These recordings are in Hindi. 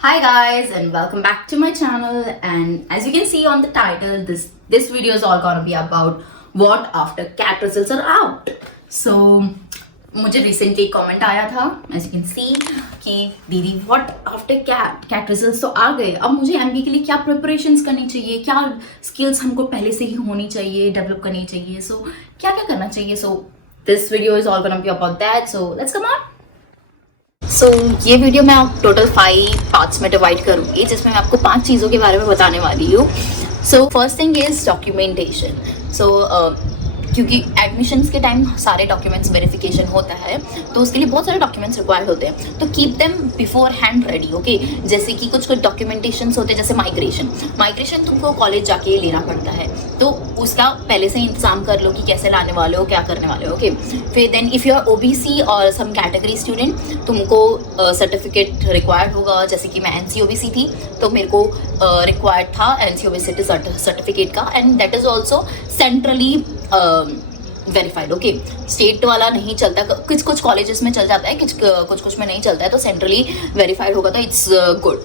Hi guys and welcome back to my channel, and as you can see on the title, this video is all gonna be about what after CAT results are out. So मुझे recently एक comment आया था, as you can see, कि दीदी what after CAT results तो आ गए, अब मुझे MBA के लिए क्या preparations करनी चाहिए, क्या skills हमको पहले से ही होनी चाहिए, develop करनी चाहिए, so क्या क्या करना चाहिए. So this video is all gonna be about that, so let's come on. सो ये वीडियो मैं आप टोटल 5 पार्ट्स में डिवाइड करूँगी, जिसमें मैं आपको 5 चीज़ों के बारे में बताने वाली हूँ. So first thing is documentation. So क्योंकि एडमिशन्स के टाइम सारे डॉक्यूमेंट्स वेरिफिकेशन होता है, तो उसके लिए बहुत सारे डॉक्यूमेंट्स रिक्वायर्ड होते हैं, तो keep them before hand ready. Okay, जैसे कि कुछ डॉक्यूमेंटेशंस होते हैं, जैसे माइग्रेशन तुमको कॉलेज जाके लेना पड़ता है, तो उसका पहले से इंतजाम कर लो कि कैसे लाने वाले हो, क्या करने वाले हो. ओके, फिर then if you are OBC और सम कैटेगरी स्टूडेंट, तुमको सर्टिफिकेट रिक्वायर्ड होगा. जैसे कि मैं NC-OBC थी, तो मेरे को रिक्वायर्ड था NC-OBC सर्टिफिकेट का, and that is also centrally verified. Okay, state वाला नहीं चलता, कुछ कॉलेजेस में चल जाता है, कुछ में नहीं चलता है, तो सेंट्रली वेरीफाइड होगा तो it's good.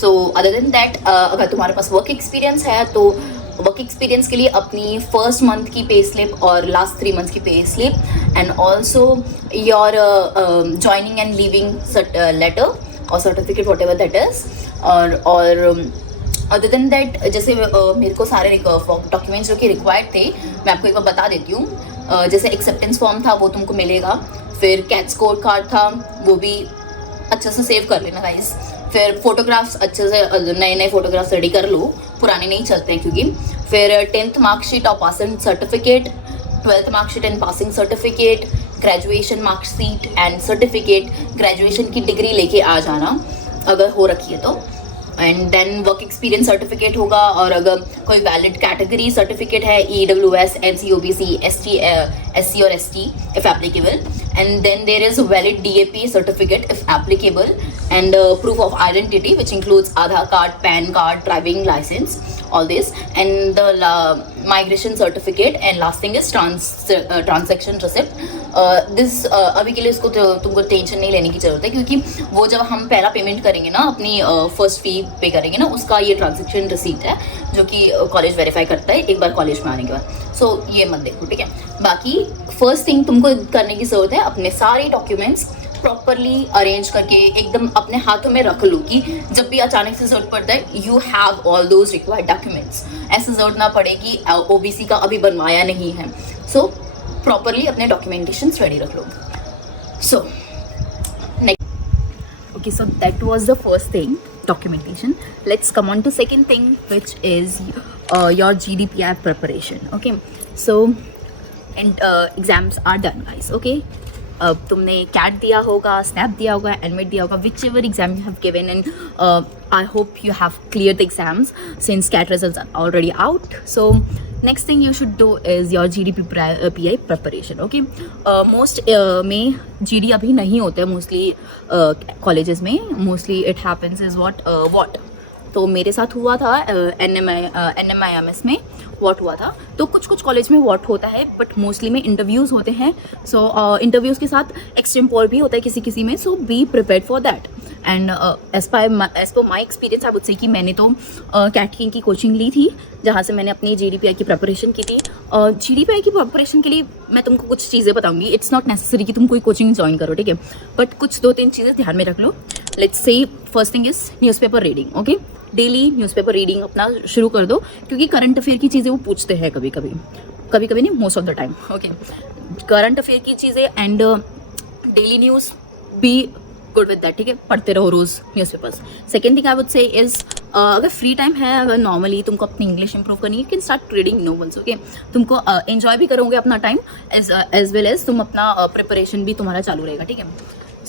So other than that, अगर तुम्हारे पास वर्क एक्सपीरियंस है, तो वर्क एक्सपीरियंस के लिए अपनी फर्स्ट मंथ की पे स्लिप और लास्ट 3 मंथ्स की pay slip, and also your joining and leaving letter और certificate whatever that is. और अदर देन दैट, जैसे मेरे को सारे डॉक्यूमेंट्स जो कि रिक्वायर्ड थे, मैं आपको एक बार बता देती हूँ. जैसे एक्सेप्टेंस फॉर्म था, वो तुमको मिलेगा. फिर कैट स्कोर कार्ड था, वो भी अच्छे से सेव कर लेना गाइस. फिर फोटोग्राफ्स अच्छे से नए फोटोग्राफ्स रेडी कर लो, पुराने नहीं चलते हैं क्योंकि. फिर 10th मार्कशीट और passing certificate, 12th marksheet and passing certificate, graduation marksheet and certificate, graduation की डिग्री लेके आ जाना अगर हो रखी है तो. And then work experience certificate होगा, और अगर कोई वैलिड कैटेगरी सर्टिफिकेट है, EWS, NC-OBC, SC और ST if applicable, and then there is a valid DAP certificate if applicable, and proof of identity which includes Aadhaar card, PAN card, driving license, all this, and the migration certificate, and last thing is transaction receipt. This अभी के लिए इसको तुमको टेंशन नहीं लेने की ज़रूरत है, क्योंकि वो जब हम पहला पेमेंट करेंगे ना, अपनी फर्स्ट फी पे करेंगे ना, उसका ये ट्रांजेक्शन रिसीट है जो कि कॉलेज वेरीफाई करता है एक बार कॉलेज में आने के बाद. सो ये मत देखो, ठीक है. बाकी फर्स्ट थिंग तुमको करने की ज़रूरत है, अपने सारे डॉक्यूमेंट्स प्रॉपरली अरेंज करके एकदम अपने हाथों में रख लो, कि जब भी अचानक से जरूरत पड़ता है you have all those required documents. ऐसे जरूरत ना पड़े कि OBC का अभी बनवाया नहीं है. सो प्रॉपरली अपने डॉक्यूमेंटेशंस रेडी रख लो. So next, okay, so that was the first thing, documentation. Let's come on to second thing, which is your GDPI preparation. Okay, so and exams are done guys. Okay, तुमने CAT दिया होगा, SNAP दिया होगा, NMET दिया होगा, whichever exam you have given, and I hope you have cleared the exams since CAT results are already out. So next thing you should do is your GDPI preparation. Okay, most में GD अभी नहीं होता है mostly colleges में. Mostly it happens is what तो मेरे साथ हुआ था NMIMS में वॉट हुआ था. तो कुछ कॉलेज में वॉट होता है, बट मोस्टली में इंटरव्यूज़ होते हैं. सो इंटरव्यूज़ के साथ एक्सटेम्पोर भी होता है किसी में. So be prepared for that. And as per my experience I would say कि मैंने तो कैट की कोचिंग ली थी, जहाँ से मैंने अपनी GDPI की प्रिपरेशन की थी. GDPI की प्रिपरेशन के लिए मैं तुमको कुछ चीज़ें बताऊंगी. इट्स नॉट नेसेसरी कि तुम कोई कोचिंग ज्वाइन करो, ठीक है, बट कुछ 2-3 चीज़ें ध्यान में रख लो. Let's say first thing is newspaper reading. Okay, daily newspaper reading अपना शुरू कर दो, क्योंकि करंट अफेयर की चीज़ें वो पूछते हैं कभी कभी नहीं, most of the time. Okay, current affair की चीज़ें and daily news be good with that, ठीक है. पढ़ते रहो रोज़ newspapers. Second thing I would say is, अगर फ्री टाइम है, अगर नॉर्मली तुमको अपनी इंग्लिश इंप्रूव करनी है, you can start reading novels. Okay, तुमको एंजॉय भी करोगे अपना टाइम, एज वेल एज तुम अपना प्रिपरेशन भी तुम्हारा चालू रहेगा, ठीक है.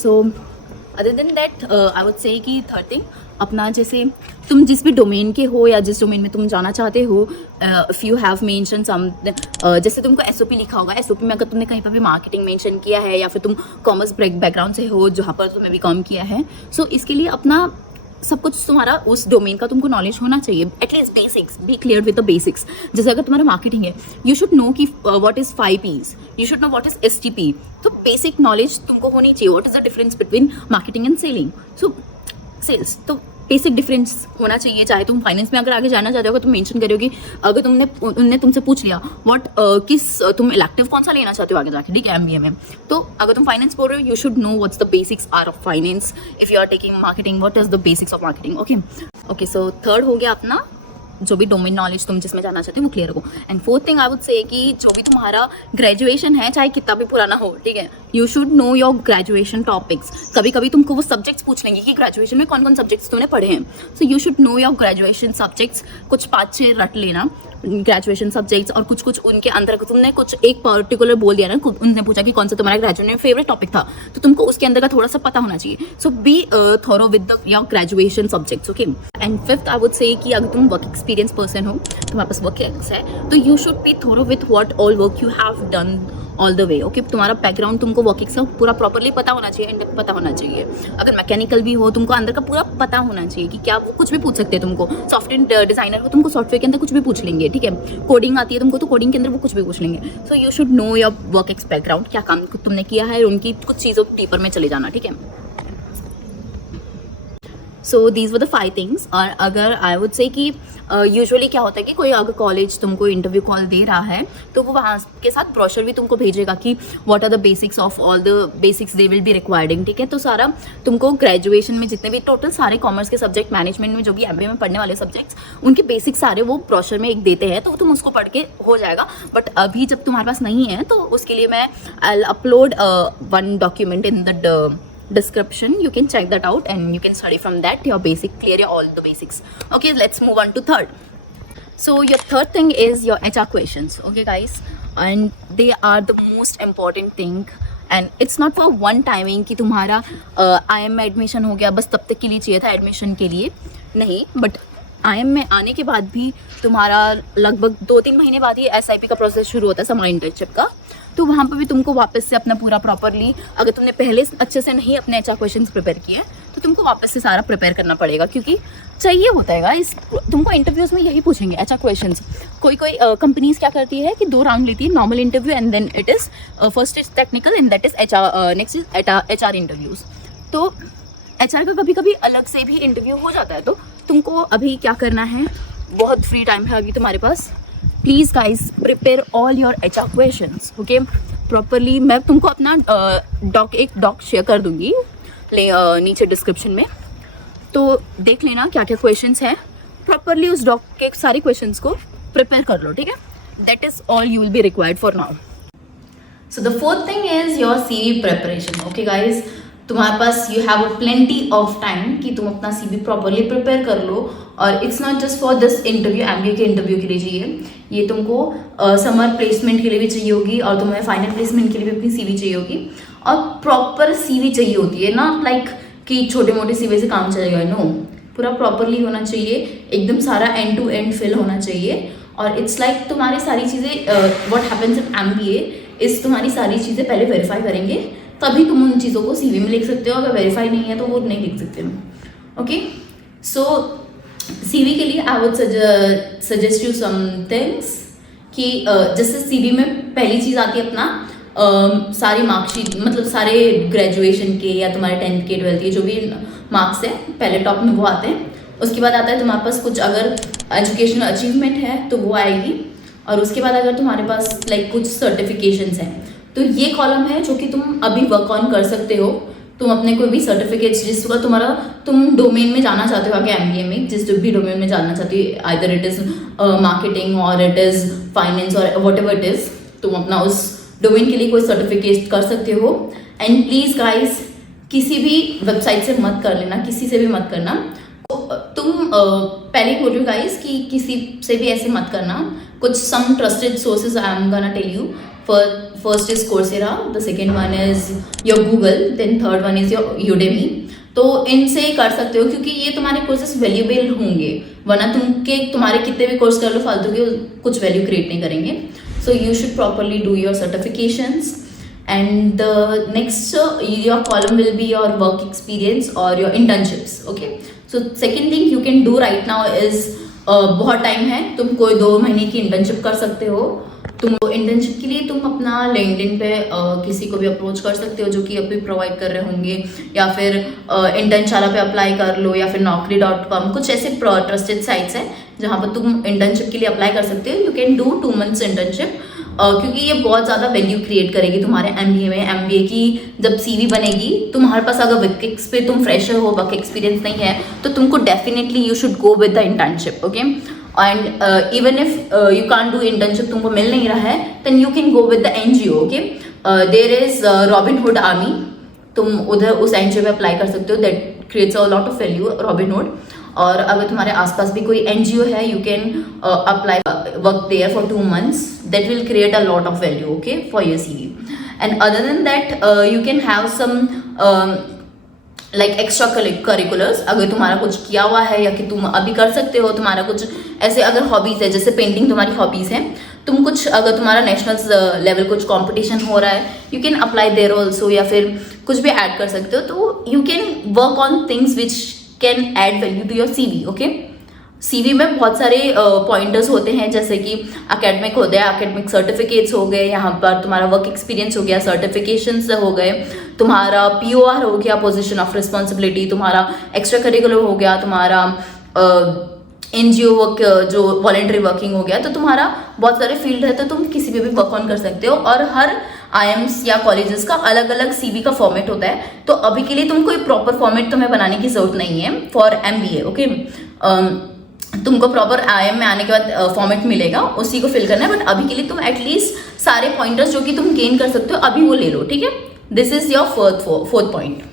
So other than that I would say कि थर्ड थिंग, अपना जैसे तुम जिस भी डोमेन के हो या जिस डोमेन में तुम जाना चाहते हो, if you have mention some, जैसे तुमको SOP लिखा होगा, SOP में अगर तुमने कहीं पर भी मार्केटिंग मेंशन किया है, या फिर तुम कॉमर्स बैकग्राउंड से हो जहाँ पर तुमने भी काम किया है, सो इसके लिए अपना सब कुछ तुम्हारा उस डोमेन का तुमको नॉलेज होना चाहिए. At least basics, be clear with the basics. जैसे अगर तुम्हारा मार्केटिंग है, यू शुड नो कि what is 5 Ps, you should know what is STP. तो बेसिक नॉलेज तुमको होनी चाहिए. What is the difference between marketing and selling. So sales, तो बेसिक डिफरेंस होना चाहिए। चाहे तुम फाइनेंस में अगर आगे जाना चाहते हो तो मेंशन करोगे, अगर उनने तुमसे पूछ लिया तुम इलेक्टिव कौन सा लेना चाहते हो आगे जाके, ठीक है, एमबीए में, तो अगर तुम फाइनेंस बोल रहे हो, you should know what's the basics are of finance. If you are taking marketing, what is the basics of marketing. Okay, so third हो गया अपना जो भी डोमेन नॉलेज तुम जिसमें जाना चाहते हो वो क्लियर रखो। And fourth thing I would say कि जो भी तुम्हारा ग्रेजुएशन है, चाहे कितना भी पुराना हो, ठीक है, you should know your graduation topics. कभी कभी तुमको वो सब्जेक्ट्स पूछ लेंगे कि ग्रेजुएशन में कौन कौन सब्जेक्ट्स तुमने पढ़े हैं, सो you should know your graduation subjects. कुछ 5-6 रट लेना ग्रेजुएशन सब्जेक्ट्स, और कुछ उनके अंदर तुमने कुछ एक पर्टिकुलर बोल दिया ना, उनने पूछा कि कौन सा तुम्हारा ग्रेजुएशन में फेवरेट टॉपिक था, तो तुमको उसके अंदर का थोड़ा सा पता होना चाहिए। So be thorough with your graduation subjects. Okay, and fifth I would say कि अगर तुम वर्क एक्सपीरियंस पर्सन हो, तुम्हारे पास वर्क एक्स है, तो you should be thorough with what all work you have done all the way. Okay, तुम्हारा बैकग्राउंड तुमको वर्किंग से पूरा प्रॉपरली पता होना चाहिए, एंड पता होना चाहिए। अगर मैकेनिकल भी हो, तुमको अंदर का पूरा पता होना चाहिए कि क्या वो कुछ भी पूछ सकते हैं तुमको। सॉफ्टवेयर डिजाइनर हो, तुमको सॉफ्टवेयर के अंदर कुछ भी पूछ लेंगे, ठीक है। कोडिंग आती है तुमको, तो कोडिंग के अंदर वो कुछ भी पूछ लेंगे। सो you should know your work ex background, क्या काम तुमने किया है, उनकी कुछ चीज़ों डीपर में चले जाना, ठीक है। So these were the 5 things. और अगर आई वुड से कि यूजुअली क्या होता है कि कोई अगर कॉलेज तुमको इंटरव्यू कॉल दे रहा है, तो वो वहाँ के साथ ब्रोशर भी तुमको भेजेगा कि what are the basics of all the basics they will be requiring, ठीक है। तो सारा तुमको ग्रेजुएशन में जितने भी टोटल सारे कॉमर्स के सब्जेक्ट, मैनेजमेंट में जो भी एमबीए में पढ़ने वाले सब्जेक्ट्स, उनके बेसिक्स सारे वो ब्रोशर में एक देते हैं, तो तुम उसको पढ़ के हो जाएगा। बट अभी जब तुम्हारे पास नहीं है, तो उसके लिए मैं I upload 1 document in the description. You can check that out and you can study from that. Your basic, clear all the basics. Okay, let's move on to third. So your third thing is your HR questions. Okay guys, and they are the most important thing, and it's not for one timing कि तुम्हारा IIM में एडमिशन हो गया बस तब तक के लिए चाहिए था एडमिशन के लिए, नहीं, बट IIM में आने के बाद भी तुम्हारा लगभग 2-3 महीने बाद ही SIP का प्रोसेस शुरू होता है, समर इंटर्नशिप का। तो वहाँ पर भी तुमको वापस से अपना पूरा प्रॉपरली, अगर तुमने पहले अच्छे से नहीं अपने HR क्वेश्चंस प्रिपेयर किए, तो तुमको वापस से सारा प्रिपेयर करना पड़ेगा, क्योंकि चाहिए होता है इस तुमको इंटरव्यूज़ में यही पूछेंगे HR क्वेश्चंस। कोई कंपनीज क्या करती है कि 2 राउंड लेती है, normal interview and then it is first is technical and that is next is HR interviews. तो HR का कभी कभी अलग से भी इंटरव्यू हो जाता है। तो तुमको अभी क्या करना है, बहुत फ्री टाइम है अभी तुम्हारे पास, please guys prepare all your HR questions. Okay, properly मैं तुमको अपना एक डॉक शेयर कर दूंगी नीचे डिस्क्रिप्शन में, तो देख लेना क्या क्या क्वेश्चंस हैं, प्रॉपरली उस डॉक के सारे क्वेश्चंस को प्रिपेयर कर लो, ठीक है। That is all you will be required for now. So the fourth thing is your CV preparation. Okay guys, तुम्हारे पास you have a plenty of time कि तुम अपना CV प्रॉपरली प्रिपेयर कर लो। और it's not just for this interview, MBA के इंटरव्यू के लिए चाहिए, ये तुमको समर प्लेसमेंट के लिए भी चाहिए होगी, और तुम्हें फाइनल प्लेसमेंट के लिए भी अपनी CV चाहिए होगी। और प्रॉपर CV चाहिए होती है, नॉट लाइक कि छोटे मोटे CV से काम चलेगा, नो, पूरा प्रॉपरली होना चाहिए, एकदम सारा एंड टू एंड फिल होना चाहिए। और इट्स लाइक तुम्हारी सारी चीज़ें, व्हाट हैपेंस इन MBA इस तुम्हारी सारी चीज़ें पहले वेरीफाई करेंगे, तभी तुम उन चीज़ों को CV में लिख सकते हो। अगर वेरीफाई नहीं है तो वो नहीं लिख सकते। ओके, सो CV के लिए I would suggest you some things कि जैसे CV में पहली चीज़ आती है अपना सारी मार्कशीट, मतलब सारे ग्रेजुएशन के या तुम्हारे 10th के 12th के जो भी मार्क्स है, पहले टॉप में वो आते हैं। उसके बाद आता है तुम्हारे पास कुछ अगर एजुकेशनल अचीवमेंट है तो वो आएगी, और उसके बाद अगर तुम्हारे पास लाइक कुछ सर्टिफिकेशंस हैं, तो ये कॉलम है जो कि तुम अभी वर्क ऑन कर सकते हो। तुम अपने कोई भी सर्टिफिकेट्स जिसका तुम्हारा तुम डोमेन में जाना चाहते हो आगे MBA में, जिस भी डोमेन में जाना चाहते हो, आइदर इट इज़ मार्केटिंग और इट इज़ फाइनेंस और वट एवर इट इज़, तुम अपना उस डोमेन के लिए कोई सर्टिफिकेट कर सकते हो। एंड प्लीज़ गाइज किसी भी वेबसाइट से मत कर लेना, किसी से भी मत करना। तुम पहले बोल रही हो गाइज कि किसी से भी ऐसे मत करना, कुछ some trusted sources I am gonna tell you. First is Coursera, the second one is your Google, then third one is your Udemy। तो इनसे ही कर सकते हो, क्योंकि ये तुम्हारे कोर्सेस वैल्यूएबल होंगे, वरना तुम्हारे कितने भी कोर्स कर लो फालतू के, कुछ वैल्यू क्रिएट नहीं करेंगे। So you should properly do your certifications. And the next your column will be your work experience और your internships. Okay, so second thing you can do right now is बहुत टाइम है, तुम कोई 2 महीने की इंटर्नशिप कर सकते हो। तुम इंटर्नशिप के लिए तुम अपना लिंक्डइन पे किसी को भी अप्रोच कर सकते हो जो कि अभी प्रोवाइड कर रहे होंगे, या फिर इंटर्नशाला पे अप्लाई कर लो, या फिर naukri.com, कुछ ऐसे ट्रस्टेड साइट्स हैं जहाँ पर तुम इंटर्नशिप के लिए अप्लाई कर सकते हो। You can do 2 months internship, क्योंकि ये बहुत ज़्यादा वैल्यू क्रिएट करेगी तुम्हारे MBA में। MBA की जब CV बनेगी, तुम्हारे पास अगर वर्क एक्सपीरियंस, तुम फ्रेशर हो, वर्क एक्सपीरियंस नहीं है, तो तुमको definitely you should go with the internship, okay. And even if you can't do internship, तुमको मिल नहीं रहा है, then you can go with the NGO, okay. There is Robinhood Army, तुम उधर उस NGO पे अप्लाई कर सकते हो, that creates a lot of value, Robinhood. और अगर तुम्हारे आसपास भी कोई NGO है, you can apply work there for 2 months, that will create a lot of value, okay, for your CV. And other than that, you can have some like extra curriculars, अगर तुम्हारा कुछ किया हुआ है या कि तुम अभी कर सकते हो, तुम्हारा कुछ ऐसे अगर हॉबीज है, जैसे पेंटिंग तुम्हारी हॉबीज है, तुम कुछ अगर तुम्हारा नेशनल लेवल कुछ कंपटीशन हो रहा है, you can apply there also, या फिर कुछ भी ऐड कर सकते हो। तो you can work on things which can add value to your CV, okay. CV में बहुत सारे पॉइंटर्स होते हैं, जैसे कि एकेडमिक होते हैं, एकेडमिक सर्टिफिकेट्स हो गए, यहाँ पर तुम्हारा वर्क एक्सपीरियंस हो गया, सर्टिफिकेशंस हो गए, तुम्हारा POR हो गया, पोजीशन ऑफ रिस्पॉन्सिबिलिटी, तुम्हारा एक्स्ट्रा करिकुलर हो गया, तुम्हारा NGO वर्क जो वॉलेंट्री वर्किंग हो गया। तो तुम्हारा बहुत सारे फील्ड है, तो तुम किसी पे भी वर्क ऑन कर सकते हो। और हर IIMs या कॉलेजेस का अलग अलग CV का फॉर्मेट होता है, तो अभी के लिए तुमको एक प्रॉपर फॉर्मेट तुम्हें बनाने की जरूरत नहीं है फॉर MBA, ओके। तुमको प्रॉपर IIM में आने के बाद फॉर्मेट मिलेगा, उसी को फिल करना है, बट अभी के लिए तुम एटलीस्ट सारे पॉइंटर्स जो कि तुम गेन कर सकते हो अभी वो ले लो, ठीक है। This is your fourth point,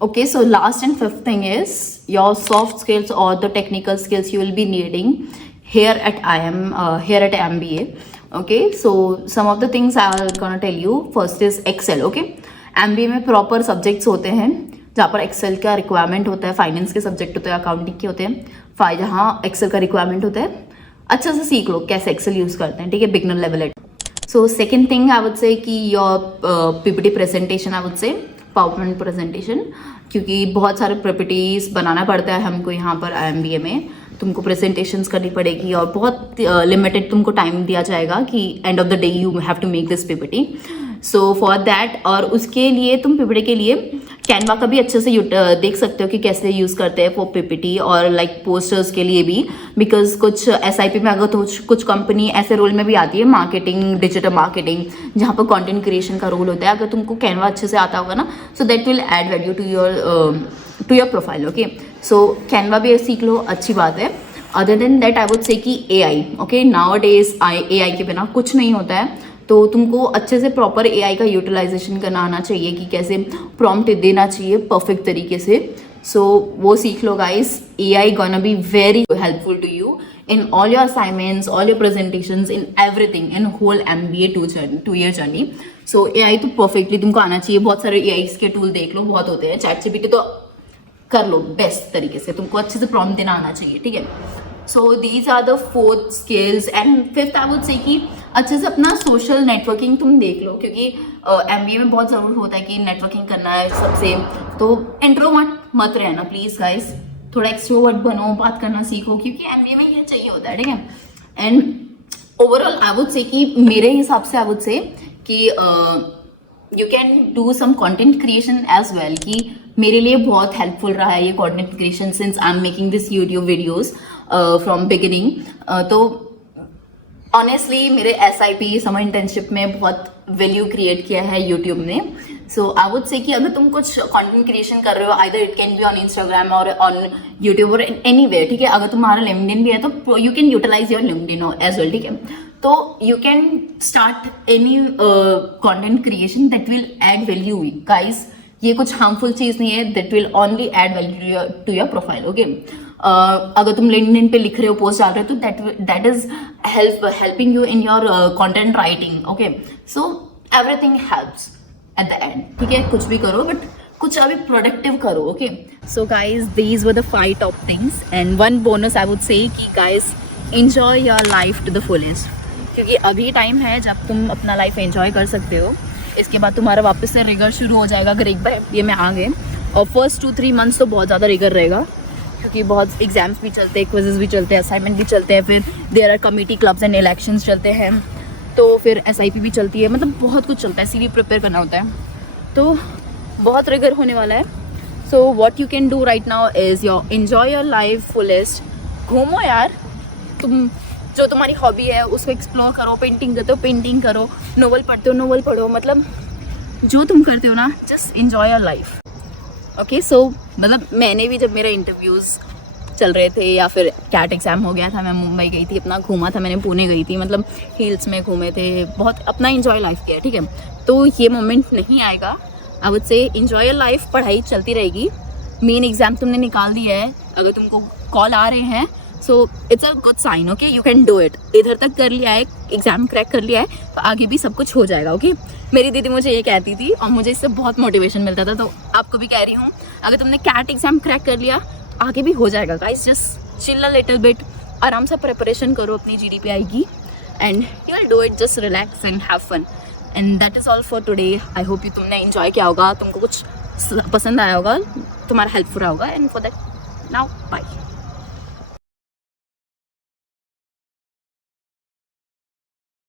okay. So last and fifth thing is your soft skills और the technical skills you will be needing here at IIM, here at MBA, okay. So some of the things I'm gonna tell you. First is Excel, okay. MBA में प्रॉपर सब्जेक्ट्स होते हैं जहाँ पर एक्सेल का रिक्वायरमेंट होता है, फाइनेंस के सब्जेक्ट होते हैं, अकाउंटिंग के होते हैं, जहाँ एक्सेल का रिक्वायरमेंट होता है। अच्छे से सीख लो कैसे एक्सेल यूज़ करते हैं, ठीक है, beginner level at. So second thing I would say कि your PPT presentation, I would say PowerPoint presentation, क्योंकि बहुत सारे PPTs बनाना पड़ता है हमको यहाँ पर MBA में। तुमको प्रेजेंटेशंस करनी पड़ेगी और बहुत लिमिटेड तुमको टाइम दिया जाएगा कि end of the day you have to make this PPT। So for that, और उसके लिए तुम PPT के लिए कैनवा का भी अच्छे से देख सकते हो कि कैसे यूज़ करते हैं वो PPT, और लाइक पोस्टर्स के लिए भी, बिकॉज कुछ SIP में अगर तो कुछ कंपनी ऐसे रोल में भी आती है, मार्केटिंग, डिजिटल मार्केटिंग, जहाँ पर कंटेंट क्रिएशन का रोल होता है। अगर तुमको कैनवा अच्छे से आता होगा ना, so that will add value to your profile, okay. So Canva भी सीख लो, अच्छी बात है। Other than that I would say कि AI, okay, nowadays AI के बिना कुछ नहीं होता है, तो तुमको अच्छे से प्रॉपर AI का यूटिलाइजेशन करना आना चाहिए कि कैसे प्रॉम्प्ट देना चाहिए परफेक्ट तरीके से। सो वो सीख लो guys. AI gonna be very helpful to you in all your assignments, all your presentations, in everything, in whole MBA 2-year journey. So AI तो परफेक्टली तुमको आना चाहिए। बहुत सारे AI के टूल देख लो, बहुत होते हैं। ChatGPT तो कर लो बेस्ट तरीके से, तुमको अच्छे से प्रॉम्प्ट देना आना चाहिए, ठीक है। So these are the 4th skills. And 5th I would say कि अच्छे से अपना सोशल नेटवर्किंग तुम देख लो, क्योंकि MBA में बहुत ज़रूर होता है कि नेटवर्किंग करना है सबसे। तो इंट्रोवर्ट मत रहना प्लीज़ गाइस, थोड़ा एक्सट्रोवर्ट बनो, बात करना सीखो, क्योंकि MBA में ये चाहिए होता है, ठीक है। And overall I would say कि मेरे हिसाब से आई वुड से कि you can do some content creation as well, कि मेरे लिए बहुत हेल्पफुल रहा है ये content creation since I am making this YouTube videos from beginning. तो ऑनेस्टली मेरे SIP समर इंटर्नशिप में बहुत वैल्यू क्रिएट किया है यूट्यूब ने। सो आई वुड से कि अगर तुम कुछ कंटेंट क्रिएशन कर रहे हो, either it can be on Instagram और ऑन यूट्यूब और एनीवेयर, ठीक है। अगर तुम्हारा लिंक्डइन भी है तो you can utilise your LinkedIn as well, ठीक है। तो you can start any content creation that will add value guys. ये कुछ हार्मफुल चीज नहीं है, that will only add value to your profile, okay. अगर तुम लिंक्डइन पे लिख रहे हो, पोस्ट डाल रहे हो, तो that is helping you in your content writing, okay. So everything helps at the end, ठीक है। कुछ भी करो बट कुछ अभी प्रोडक्टिव करो, okay. So guys these were the 5 top things and one bonus I would say कि guys enjoy your life to the fullest, क्योंकि अभी टाइम है जब तुम अपना लाइफ एंजॉय कर सकते हो। इसके बाद तुम्हारा वापस से रिगर शुरू हो जाएगा अगर एक बार MBA में आ गए, और फर्स्ट 2-3 मंथ्स तो बहुत ज़्यादा रिगर रहेगा, क्योंकि बहुत एग्जाम्स भी चलते हैं, क्विजेस भी चलते हैं, असाइनमेंट भी चलते हैं, फिर there are committee clubs and elections चलते हैं, तो फिर SIP भी चलती है, मतलब बहुत कुछ चलता है, CV प्रिपेयर करना होता है, तो बहुत रिगर होने वाला है. So what you can do right now is your enjoy your life fullest. घूमो यार, तुम जो तुम्हारी हॉबी है उसको एक्सप्लोर करो. पेंटिंग करते हो पेंटिंग करो, नोवेल पढ़ते हो नोवेल पढ़ो, मतलब जो तुम करते हो ना, just enjoy your life. Okay, so मतलब मैंने भी जब मेरे इंटरव्यूज़ चल रहे थे या फिर कैट एग्ज़ाम हो गया था, मैं मुंबई गई थी, अपना घूमा था, मैंने पुणे गई थी, मतलब हिल्स में घूमे थे, बहुत अपना एन्जॉय लाइफ किया, ठीक है. तो ये मोमेंट नहीं आएगा. आई वुड से एन्जॉय योर लाइफ. पढ़ाई चलती रहेगी. मेन एग्ज़ाम तुमने निकाल दिया है, अगर तुमको कॉल आ रहे हैं, so it's a good sign. Okay, you can do it. इधर तक कर लिया है, एग्ज़ाम क्रैक कर लिया है, तो आगे भी सब कुछ हो जाएगा. ओके, मेरी दीदी मुझे ये कहती थी और मुझे इससे बहुत मोटिवेशन मिलता था, तो आपको भी कह रही हूँ, अगर तुमने कैट एग्ज़ाम क्रैक कर लिया, आगे भी हो जाएगा. Guys, just chill a little bit, आराम से प्रिपरेशन करो, अपनी GDP आएगी and you will do it. Just relax and have fun. And that is all for today. I hope you तुमने एंजॉय किया होगा, तुमको कुछ पसंद आया होगा, तुम्हारा हेल्पफुल रहा होगा. And for that now bye.